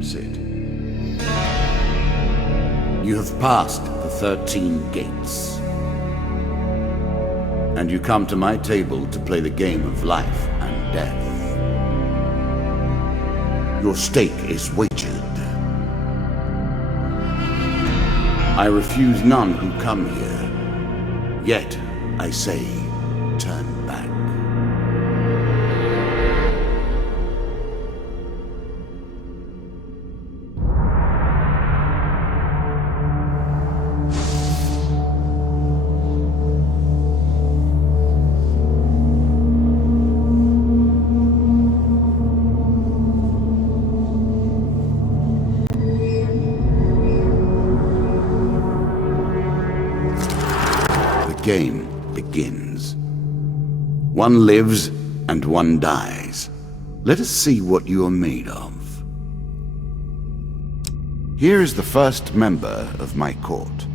Sit. You have passed the 13 gates. And you come to my table to play the game of life and death. Your stake is wagered. I refuse none who come here. Yet, I say, turn back. Game begins. One lives and one dies. Let us see what you are made of. Here is the first member of my court,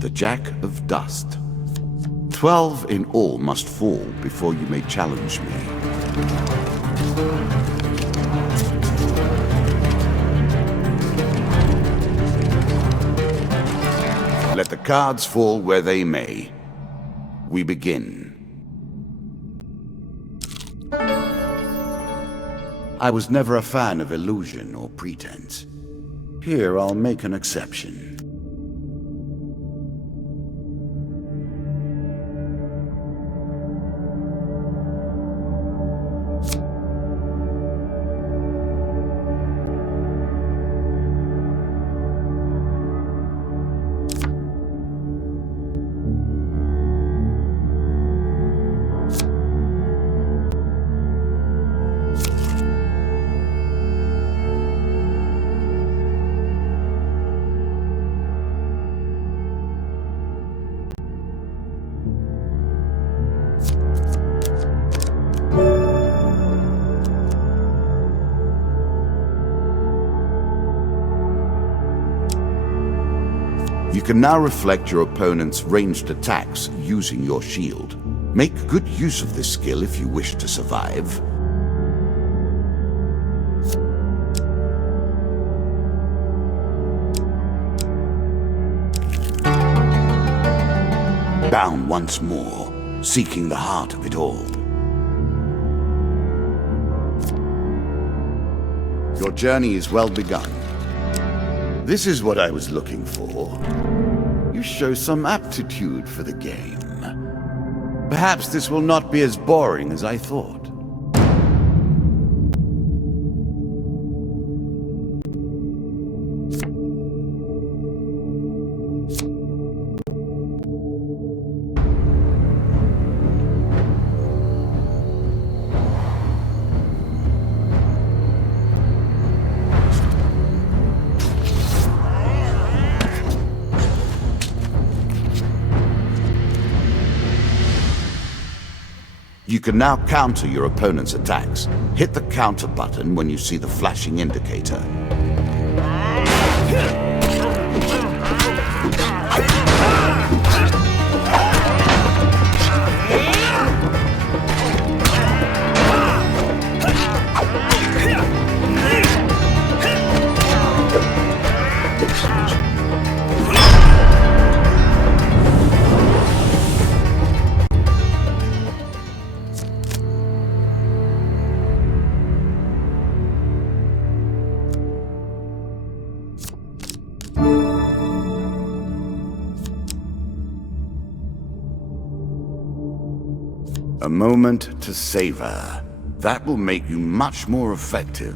the Jack of Dust. 12 in all must fall before you may challenge me. Let the cards fall where they may. We begin. I was never a fan of illusion or pretense. Here, I'll make an exception. You can now reflect your opponent's ranged attacks using your shield. Make good use of this skill if you wish to survive. Bound once more, seeking the heart of it all. Your journey is well begun. This is what I was looking for. You show some aptitude for the game. Perhaps this will not be as boring as I thought. You can now counter your opponent's attacks. Hit the counter button when you see the flashing indicator. A moment to savor. That will make you much more effective.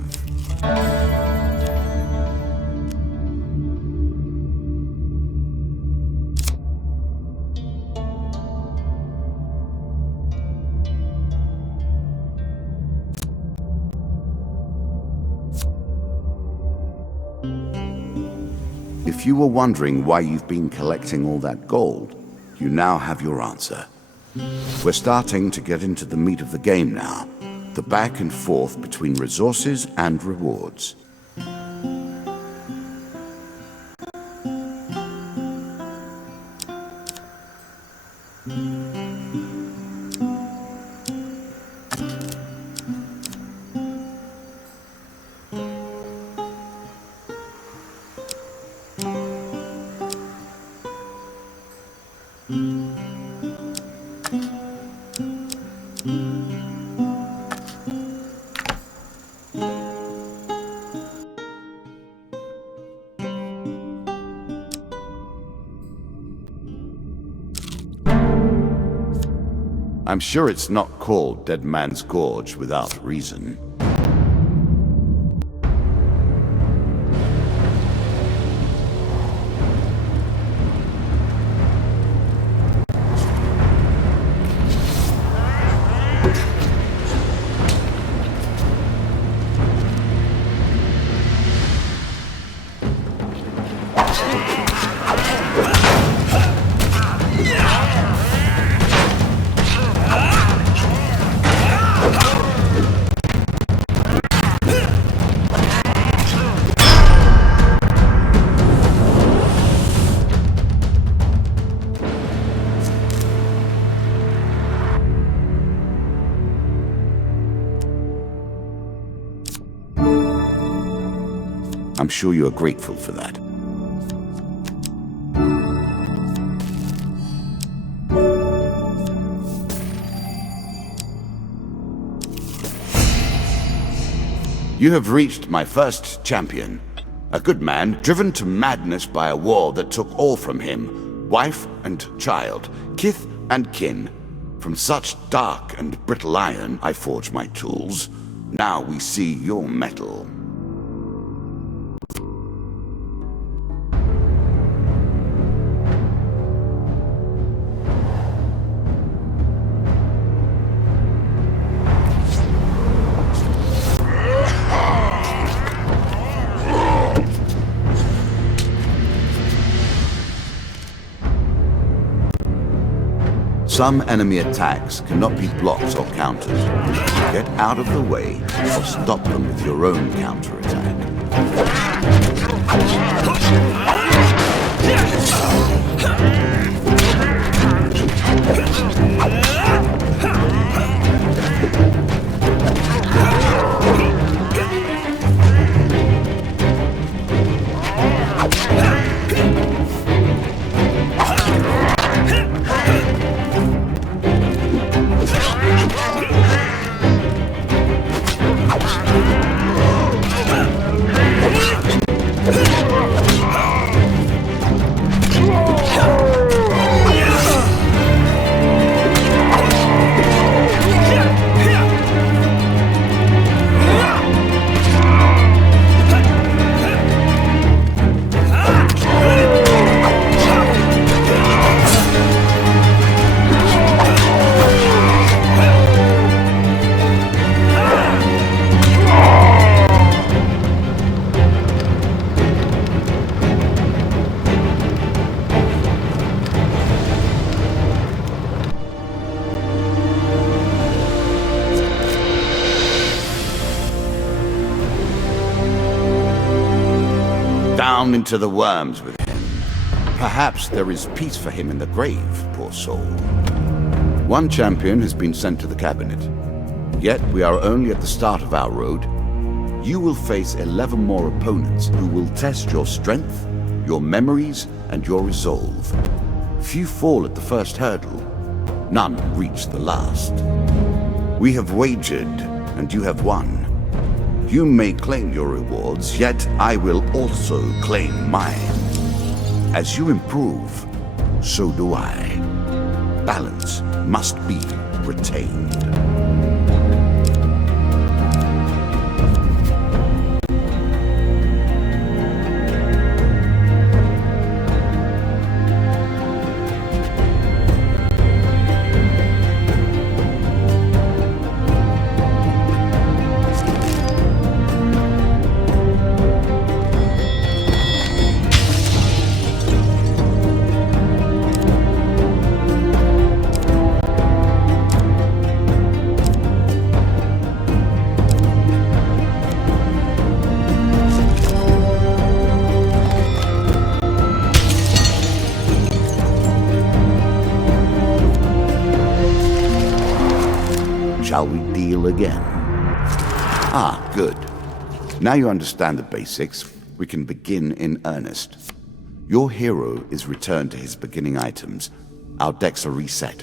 If you were wondering why you've been collecting all that gold, you now have your answer. We're starting to get into the meat of the game now, the back and forth between resources and rewards. I'm sure it's not called Dead Man's Gorge without reason. I'm sure you are grateful for that. You have reached my first champion. A good man, driven to madness by a war that took all from him. Wife and child, kith and kin. From such dark and brittle iron I forge my tools. Now we see your metal. Some enemy attacks cannot be blocked or countered. Get out of the way or stop them with your own counterattack. Down into the worms with him. Perhaps there is peace for him in the grave, poor soul. One champion has been sent to the cabinet. Yet we are only at the start of our road. You will face 11 more opponents who will test your strength, your memories, and your resolve. Few fall at the first hurdle. None reach the last. We have wagered, and you have won. You may claim your rewards, yet I will also claim mine. As you improve, so do I. Balance must be retained. Shall we deal again? Ah, good. Now you understand the basics, we can begin in earnest. Your hero is returned to his beginning items. Our decks are reset.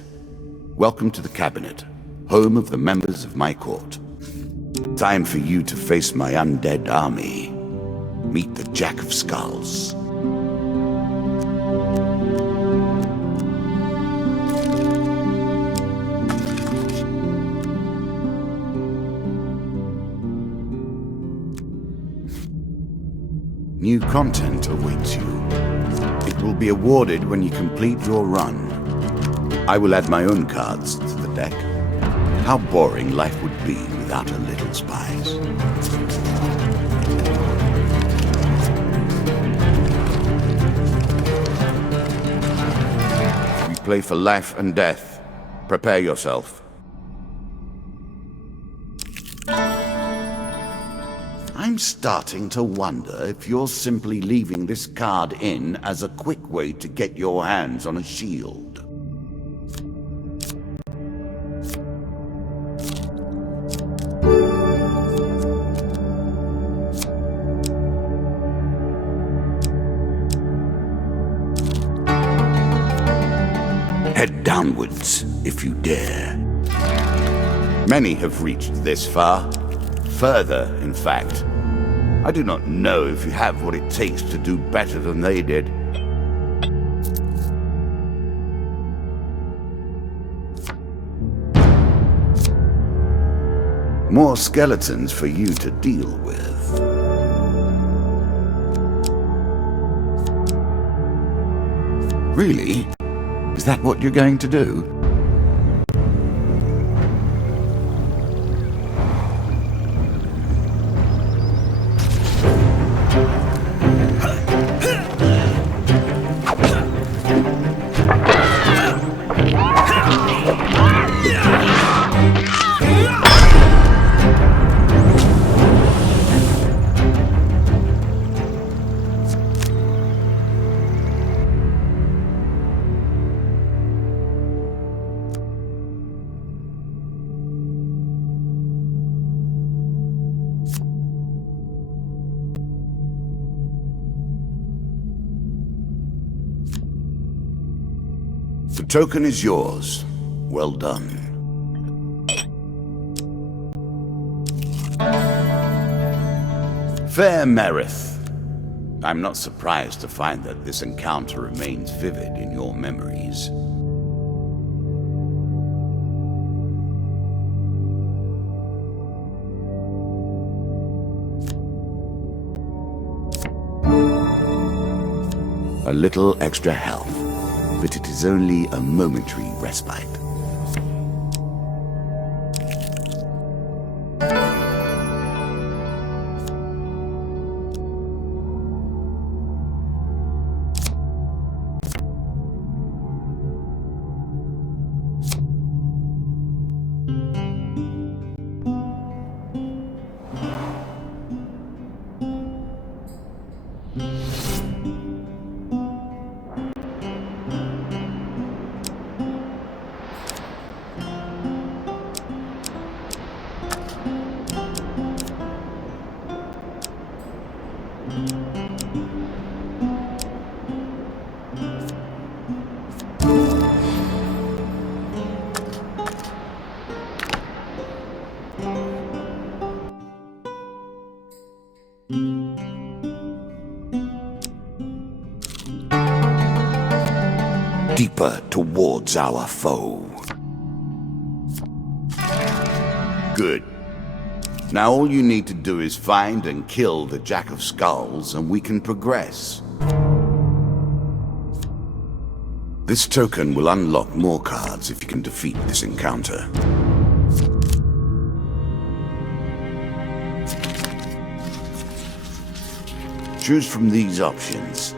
Welcome to the cabinet, home of the members of my court. Time for you to face my undead army. Meet the Jack of Skulls. New content awaits you. It will be awarded when you complete your run. I will add my own cards to the deck. How boring life would be without a little spice. We play for life and death. Prepare yourself. I'm starting to wonder if you're simply leaving this card in as a quick way to get your hands on a shield. Head downwards, if you dare. Many have reached this far. Further, in fact. I do not know if you have what it takes to do better than they did. More skeletons for you to deal with. Really? Is that what you're going to do? The token is yours. Well done. Fair Merith. I'm not surprised to find that this encounter remains vivid in your memories. A little extra health. But it is only a momentary respite. Deeper towards our foe. Good. Now all you need to do is find and kill the Jack of Skulls, and we can progress. This token will unlock more cards if you can defeat this encounter. Choose from these options.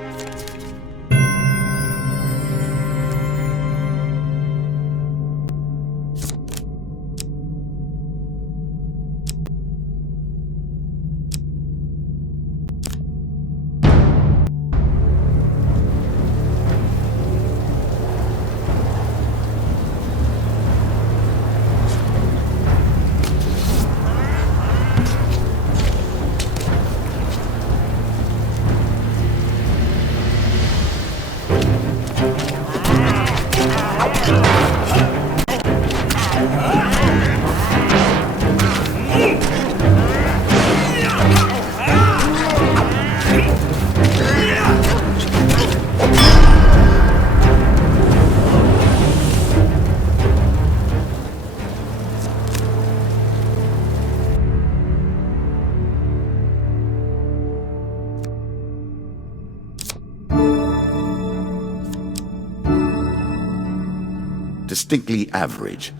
distinctly average.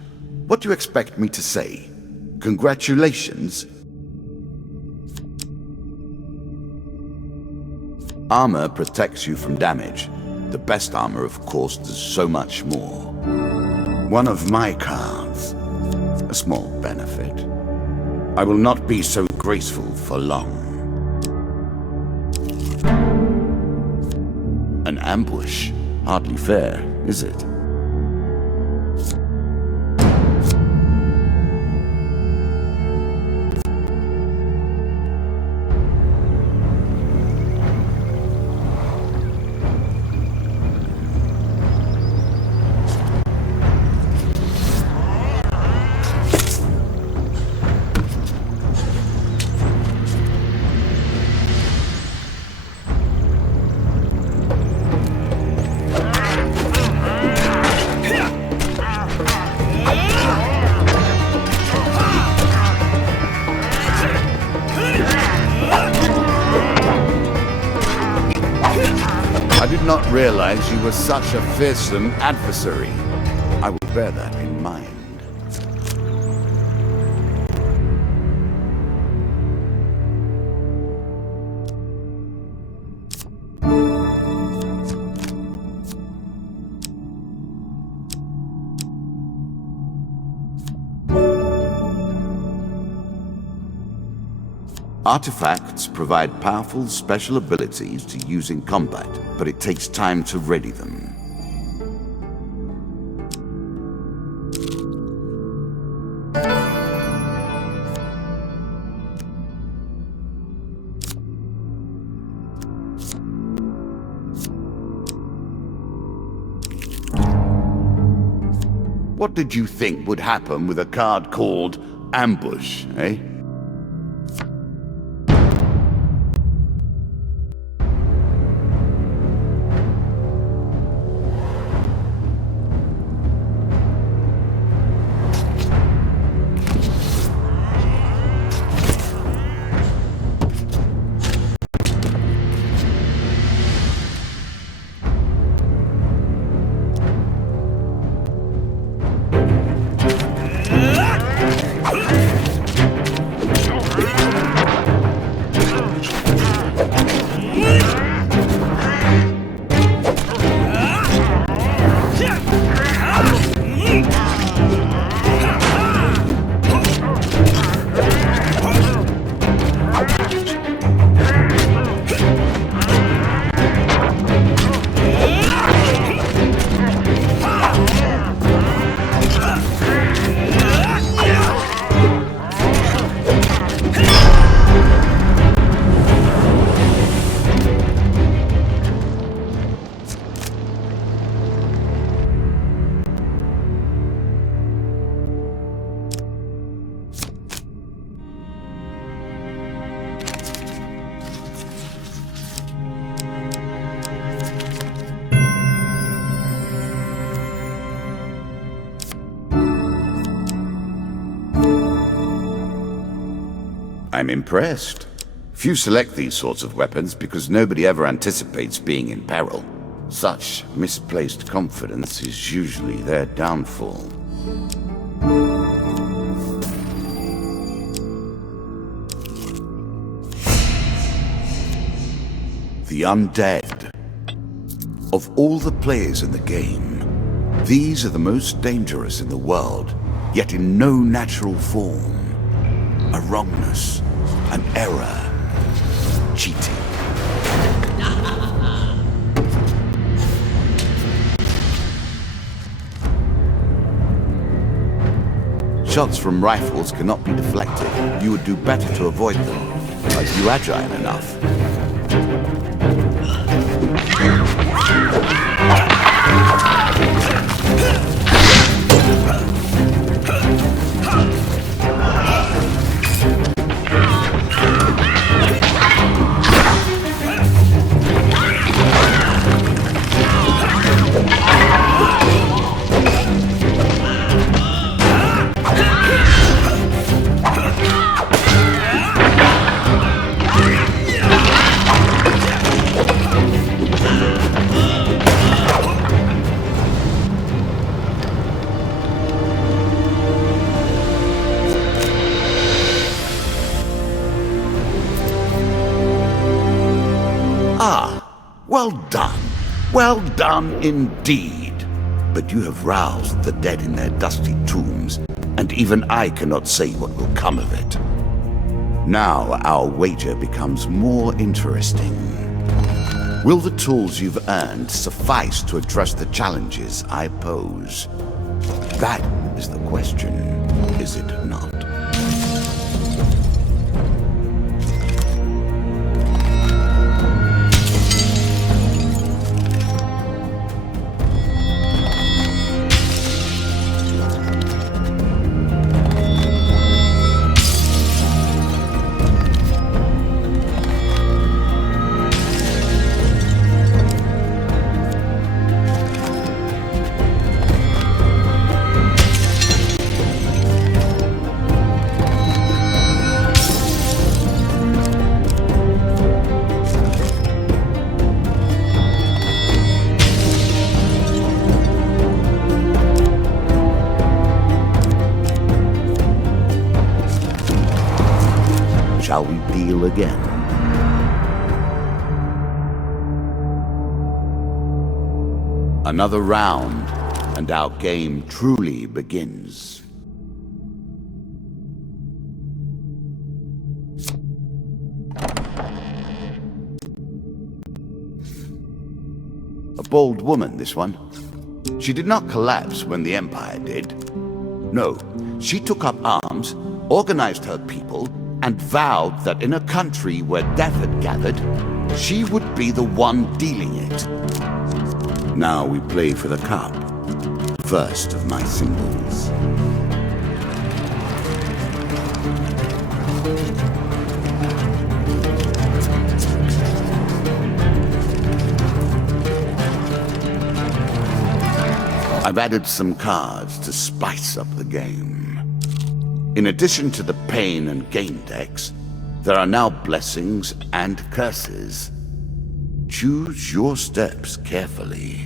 What do you expect me to say? Congratulations? Armor protects you from damage. The best armor, of course, does so much more. One of my cards. A small benefit. I will not be so graceful for long. An ambush. Hardly fair, is it? I did not realize you were such a fearsome adversary. I will bear that in mind. Artifacts provide powerful special abilities to use in combat, but it takes time to ready them. What did you think would happen with a card called Ambush, eh? I'm impressed. Few select these sorts of weapons because nobody ever anticipates being in peril. Such misplaced confidence is usually their downfall. The undead. Of all the players in the game, these are the most dangerous in the world, yet in no natural form. A wrongness, an error, cheating. Shots from rifles cannot be deflected. You would do better to avoid them. Are you agile enough? Ah, well done. Well done indeed. But you have roused the dead in their dusty tombs, and even I cannot say what will come of it. Now our wager becomes more interesting. Will the tools you've earned suffice to address the challenges I pose? That is the question, is it not? Shall we deal again? Another round, and our game truly begins. A bold woman, this one. She did not collapse when the Empire did. No, she took up arms, organized her people, and vowed that in a country where death had gathered, she would be the one dealing it. Now we play for the cup, first of my singles. I've added some cards to spice up the game. In addition to the pain and gain decks, there are now blessings and curses. Choose your steps carefully.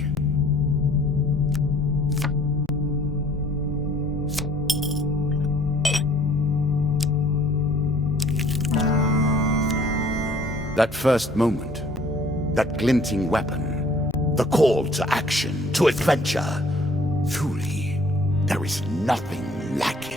That first moment, that glinting weapon, the call to action, to adventure. Truly, there is nothing like it.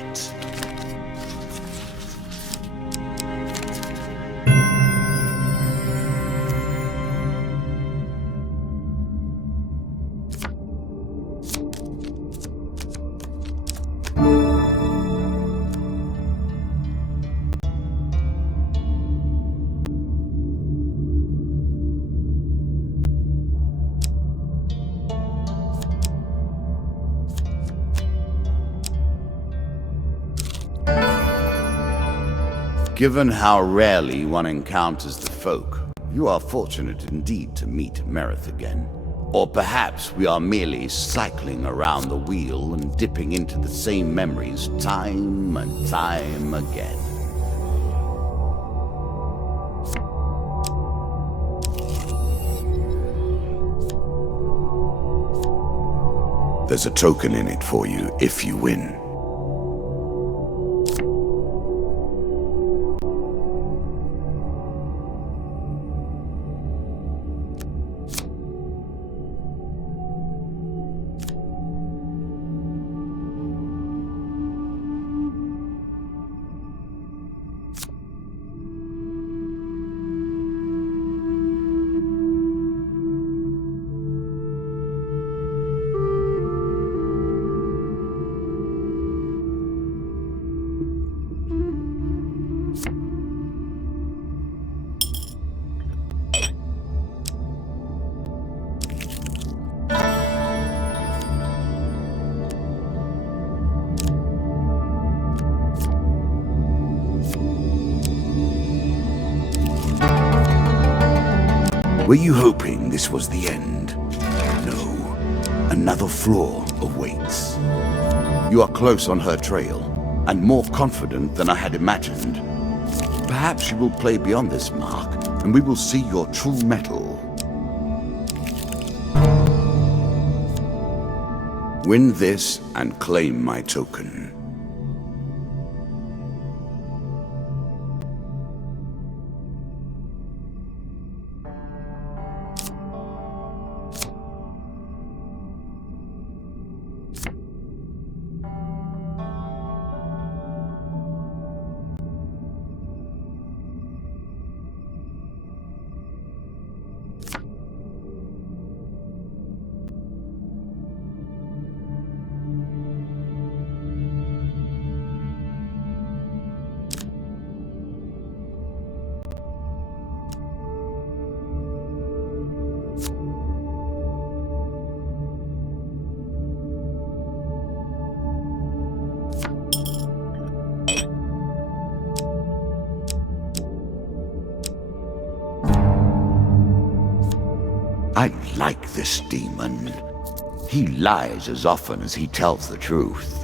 Given how rarely one encounters the folk, you are fortunate indeed to meet Merith again. Or perhaps we are merely cycling around the wheel and dipping into the same memories time and time again. There's a token in it for you if you win. Were you hoping this was the end? No. Another flaw awaits. You are close on her trail, and more confident than I had imagined. Perhaps you will play beyond this mark, and we will see your true mettle. Win this and claim my token. I like this demon. He lies as often as he tells the truth.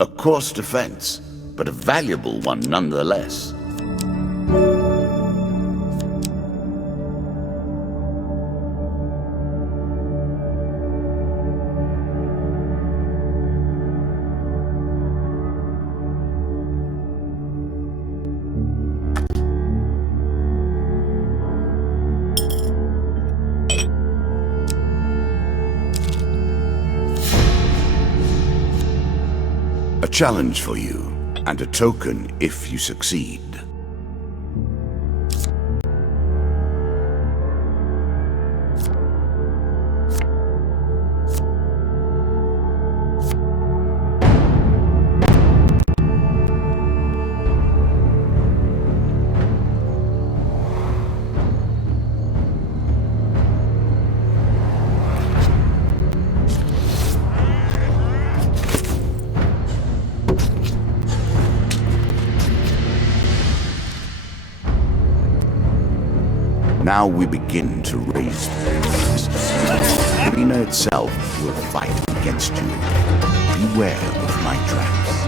A coarse defense, but a valuable one nonetheless. A challenge for you, and a token if you succeed. Now we begin to raise the arena itself will fight against you. Beware of my traps.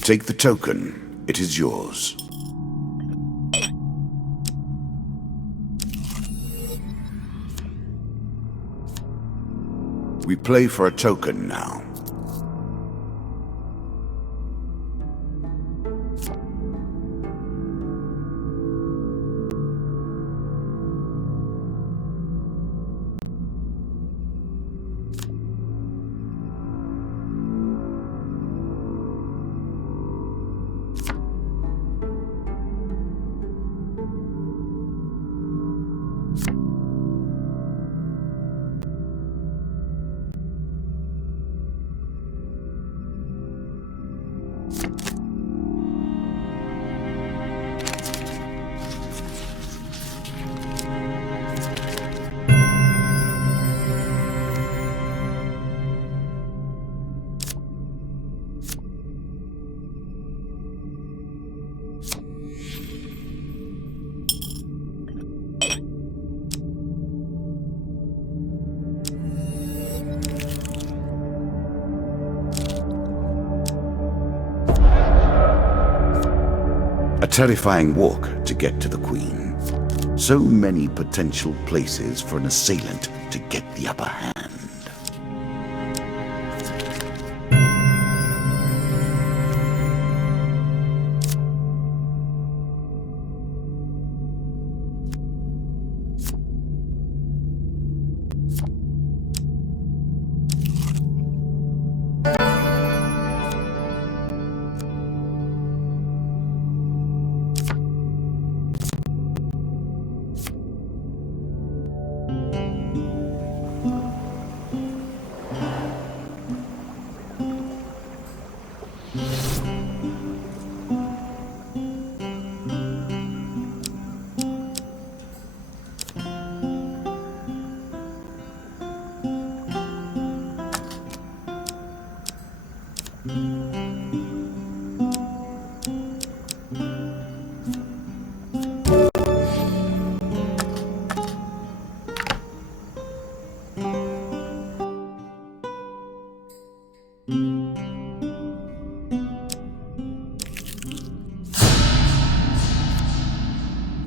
Take the token. It is yours. We play for a token now. A terrifying walk to get to the Queen. So many potential places for an assailant to get the upper hand.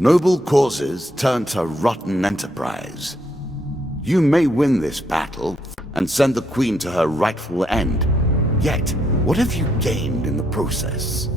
Noble causes turn to rotten enterprise. You may win this battle and send the Queen to her rightful end. Yet, what have you gained in the process?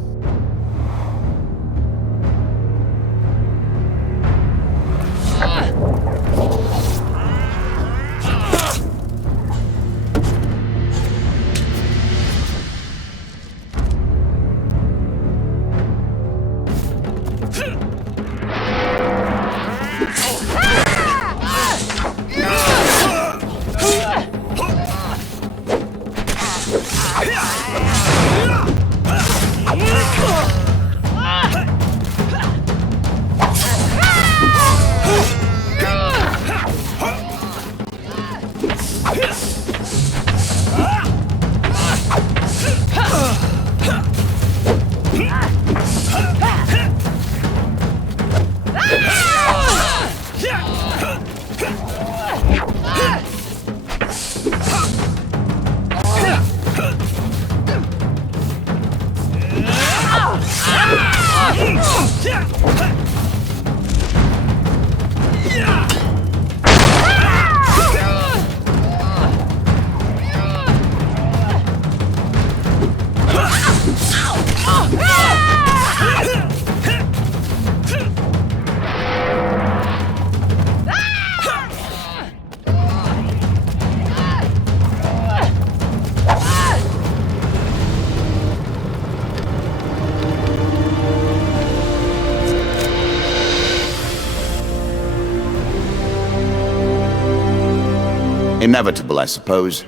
Inevitable, I suppose.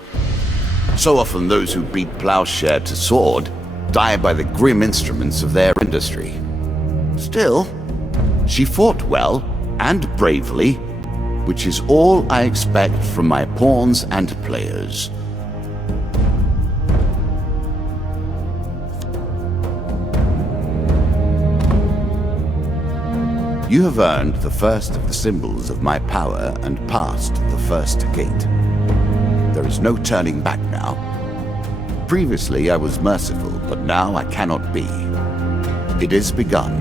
So often those who beat plowshare to sword die by the grim instruments of their industry. Still, she fought well and bravely, which is all I expect from my pawns and players. You have earned the first of the symbols of my power and passed the first gate. There is no turning back now. Previously I was merciful, but now I cannot be. It is begun.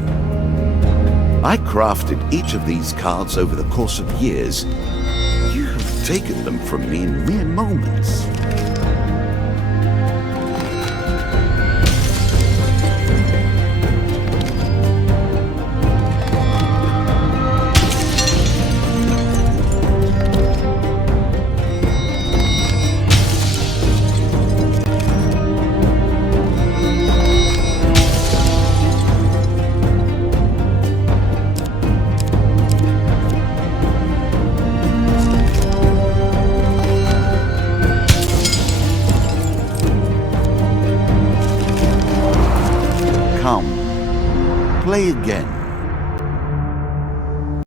I crafted each of these cards over the course of years. You have taken them from me in mere moments. Come, play again.